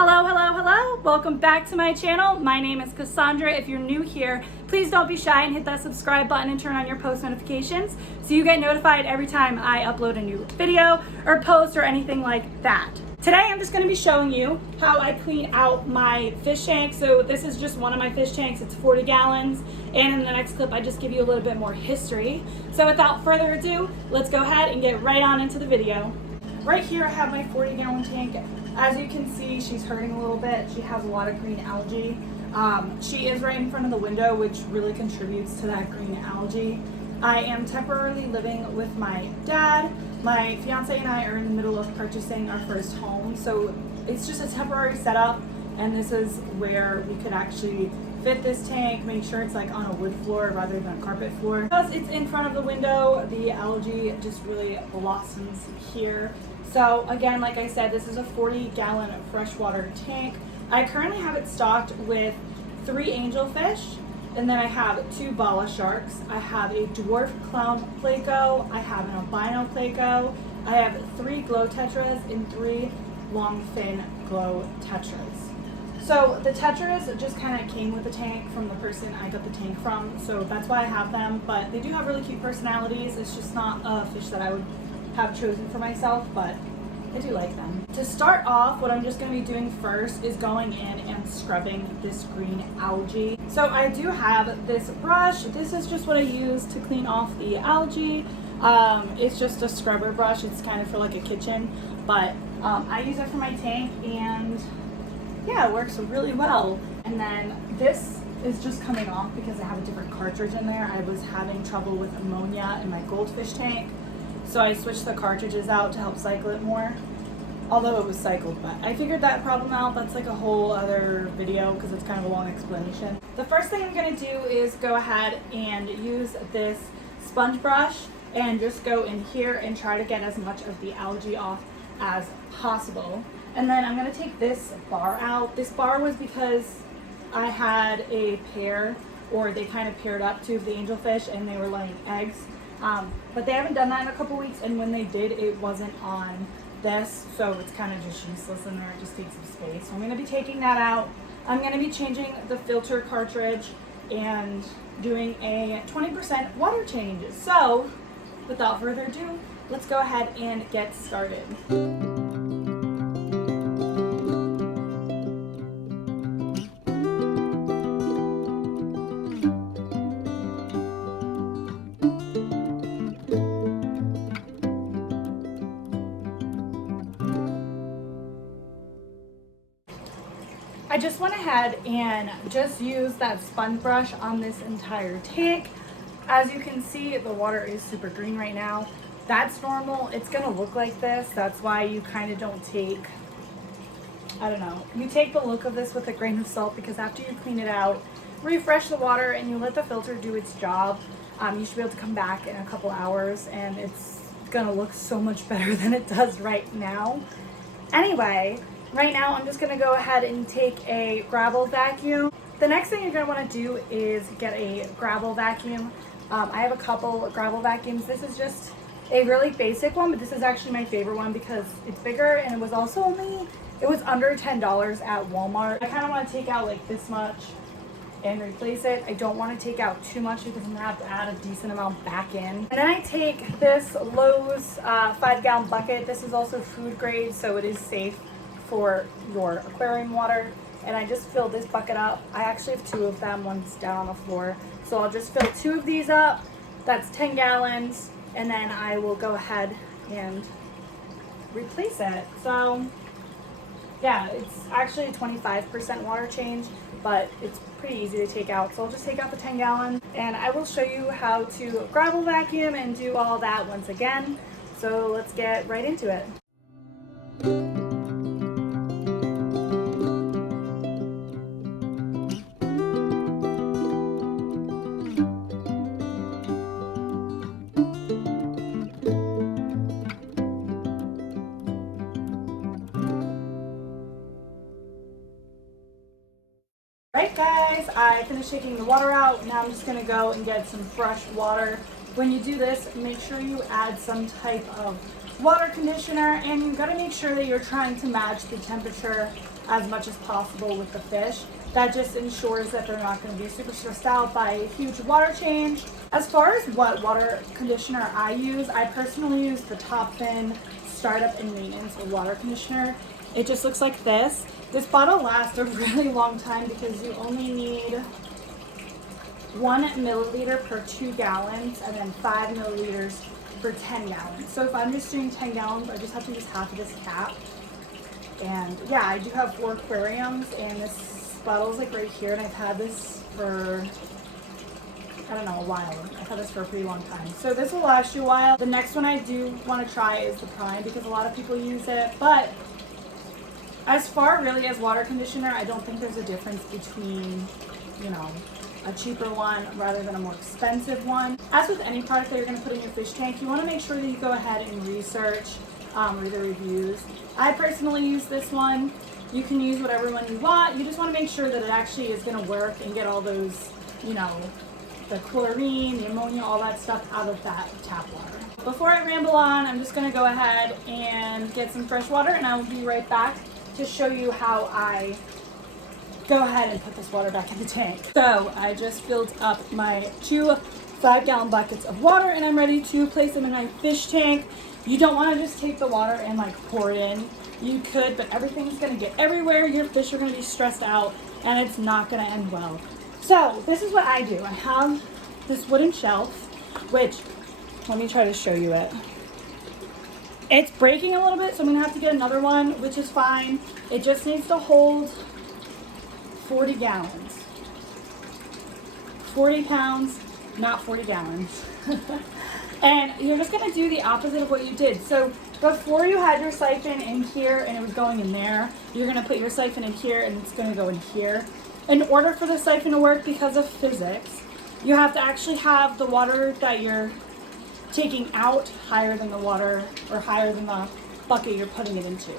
Hello, hello, hello. Welcome back to my channel. My name is Cassandra. If you're new here, please don't be shy and hit that subscribe button and turn on your post notifications so you get notified every time I upload a new video or post or anything like that. Today I'm just going to be showing you how I clean out my fish tank. So this is just one of my fish tanks. It's 40 gallons. And in the next clip I just give you a little bit more history. So without further ado, let's go ahead and get right on into the video. Right here I have my 40-gallon tank. As you can see, she's hurting a little bit. She has a lot of green algae. She is right in front of the window, which really contributes to that green algae. I am temporarily living with my dad. My fiance and I are in the middle of purchasing our first home, so it's just a temporary setup, and this is where we could actually fit this tank, make sure it's like on a wood floor rather than a carpet floor. Because it's in front of the window, the algae just really blossoms here. So again, like I said, this is a 40-gallon freshwater tank. I currently have it stocked with 3 angelfish, and then I have 2 bala sharks. I have a dwarf clown pleco. I have an albino pleco. I have 3 glow tetras and 3 long fin glow tetras. So the tetras just kind of came with the tank from the person I got the tank from, so that's why I have them. But they do have really cute personalities. It's just not a fish that I would have chosen for myself, but I do like them. To start off, what I'm just going to be doing first is going in and scrubbing this green algae. So I do have this brush. This is just what I use to clean off the algae. It's just a scrubber brush. It's kind of for like a kitchen, but I use it for my tank, and yeah, it works really well. And then this is just coming off because I have a different cartridge in there. I was having trouble with ammonia in my goldfish tank, so I switched the cartridges out to help cycle it more, although it was cycled, but I figured that problem out. That's like a whole other video because it's kind of a long explanation. The first thing I'm going to do is go ahead and use this sponge brush and just go in here and try to get as much of the algae off as possible. And then I'm going to take this bar out. This bar was because I had a pair, or they kind of paired up, 2 of the angelfish, and they were laying eggs. But they haven't done that in a couple weeks, and when they did, it wasn't on this, so it's kind of just useless in there. It just takes some space. So I'm going to be taking that out. I'm going to be changing the filter cartridge and doing a 20% water change. So without further ado, let's go ahead and get started. I just went ahead and just used that sponge brush on this entire tank. As you can see, the water is super green right now. That's normal. It's gonna look like this. That's why you kind of don't take, I don't know, you take the look of this with a grain of salt, because after you clean it out, refresh the water, and you let the filter do its job, you should be able to come back in a couple hours and it's gonna look so much better than it does right now. Anyway, right now I'm just going to go ahead and take a gravel vacuum. The next thing you're going to want to do is get a gravel vacuum. I have a couple gravel vacuums. This is just a really basic one, but this is actually my favorite one because it's bigger, and it was also it was under $10 at Walmart. I kind of want to take out like this much and replace it. I don't want to take out too much because I'm going to have to add a decent amount back in. And then I take this Lowe's 5-gallon bucket. This is also food grade, so it is safe for your aquarium water, and I just fill this bucket up. I actually have 2 of them, one's down on the floor, so I'll just fill 2 of these up. That's 10 gallons, and then I will go ahead and replace it. So yeah, it's actually a 25% water change, but it's pretty easy to take out. So I'll just take out the 10 gallon, and I will show you how to gravel vacuum and do all that once again. So let's get right into it. Alright guys, I finished taking the water out. Now I'm just going to go and get some fresh water. When you do this, make sure you add some type of water conditioner, and you've got to make sure that you're trying to match the temperature as much as possible with the fish. That just ensures that they're not going to be super stressed out by a huge water change. As far as what water conditioner I use, I personally use the Top Fin Startup and Maintenance water conditioner. It just looks like this. This bottle lasts a really long time because you only need 1 milliliter per 2 gallons and then 5 milliliters for 10 gallons. So if I'm just doing 10 gallons, I just have to use half of this cap. And yeah, I do have 4 aquariums, and this bottle is like right here, and I've had this for, I don't know, a while. I've had this for a pretty long time. So this will last you a while. The next one I do want to try is the Prime because a lot of people use it. But as far really as water conditioner, I don't think there's a difference between, you know, a cheaper one rather than a more expensive one. As with any product that you're going to put in your fish tank, you want to make sure that you go ahead and research, read the reviews. I personally use this one. You can use whatever one you want. You just want to make sure that it actually is going to work and get all those, you know, the chlorine, the ammonia, all that stuff out of that tap water. Before I ramble on, I'm just going to go ahead and get some fresh water, and I will be right back to show you how I go ahead and put this water back in the tank. So I just filled up my 2 5-gallon buckets of water, and I'm ready to place them in my fish tank. You don't want to just take the water and like pour it in. You could, but everything's going to get everywhere. Your fish are going to be stressed out, and it's not going to end well. So this is what I do. I have this wooden shelf, which, let me try to show you it. It's breaking a little bit, so I'm going to have to get another one, which is fine. It just needs to hold 40 gallons. 40 pounds, not 40 gallons. And you're just going to do the opposite of what you did. So before you had your siphon in here and it was going in there, you're going to put your siphon in here and it's going to go in here. In order for the siphon to work, because of physics, you have to actually have the water that you're taking out higher than the water, or higher than the bucket you're putting it into,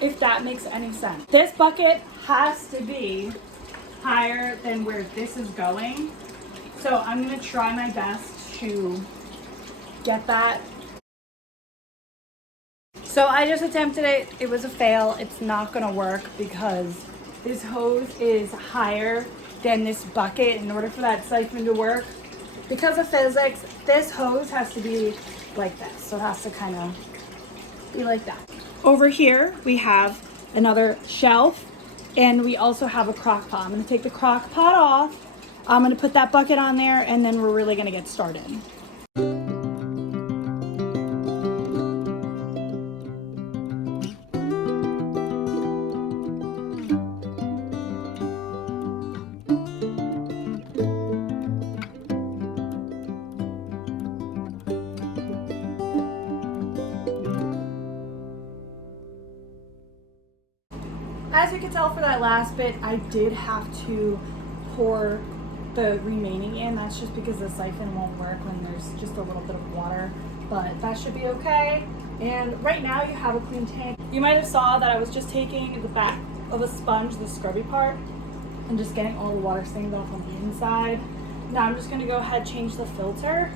if that makes any sense. This bucket has to be higher than where this is going. So I'm going to try my best to get that. So I just attempted it. It was a fail. It's not going to work because this hose is higher than this bucket. In order for that siphon to work, because of physics, this hose has to be like this. So it has to kind of be like that. Over here, we have another shelf, and we also have a crock pot. I'm going to take the crock pot off. I'm going to put that bucket on there, and then we're really going to get started. As you can tell for that last bit, I did have to pour the remaining in. That's just because the siphon won't work when there's just a little bit of water, but that should be okay. And right now you have a clean tank. You might have saw that I was just taking the back of a sponge, the scrubby part, and just getting all the water stains off on the inside. Now I'm just going to go ahead, change the filter,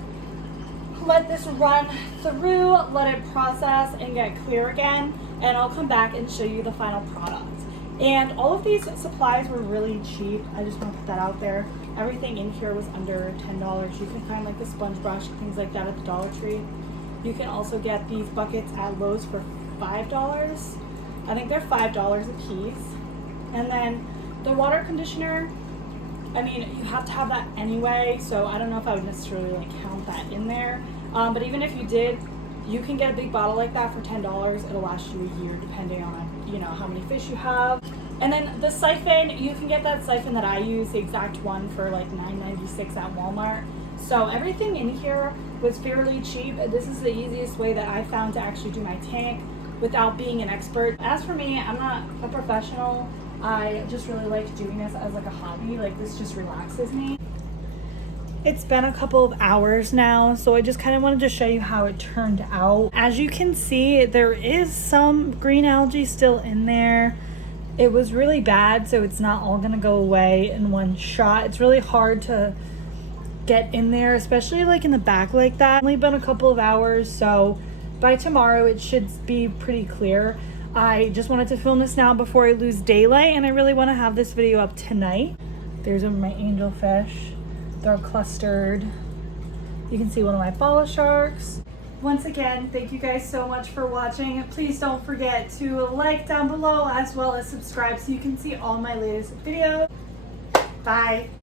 let this run through, let it process and get clear again, and I'll come back and show you the final product. And all of these supplies were really cheap. I just want to put that out there. Everything in here was under $10. You can find like the sponge brush and things like that at the Dollar Tree. You can also get these buckets at Lowe's for $5. I think they're $5 a piece. And then the water conditioner, I mean, you have to have that anyway, so I don't know if I would necessarily like count that in there. But even if you did, you can get a big bottle like that for $10. It'll last you a year depending on, you know, how many fish you have. And then the siphon, you can get that siphon that I use, the exact one, for like $9.96 at Walmart. So everything in here was fairly cheap. This is the easiest way that I found to actually do my tank without being an expert. As for me, I'm not a professional. I just really like doing this as like a hobby. Like, this just relaxes me. It's been a couple of hours now, so I just kind of wanted to show you how it turned out. As you can see, there is some green algae still in there. It was really bad, so it's not all gonna go away in one shot. It's really hard to get in there, especially like in the back like that. Only been a couple of hours, so by tomorrow it should be pretty clear. I just wanted to film this now before I lose daylight, and I really want to have this video up tonight. There's my angelfish. They're all clustered. You can see one of my bala sharks. Once again, thank you guys so much for watching. Please don't forget to like down below as well as subscribe so you can see all my latest videos. Bye.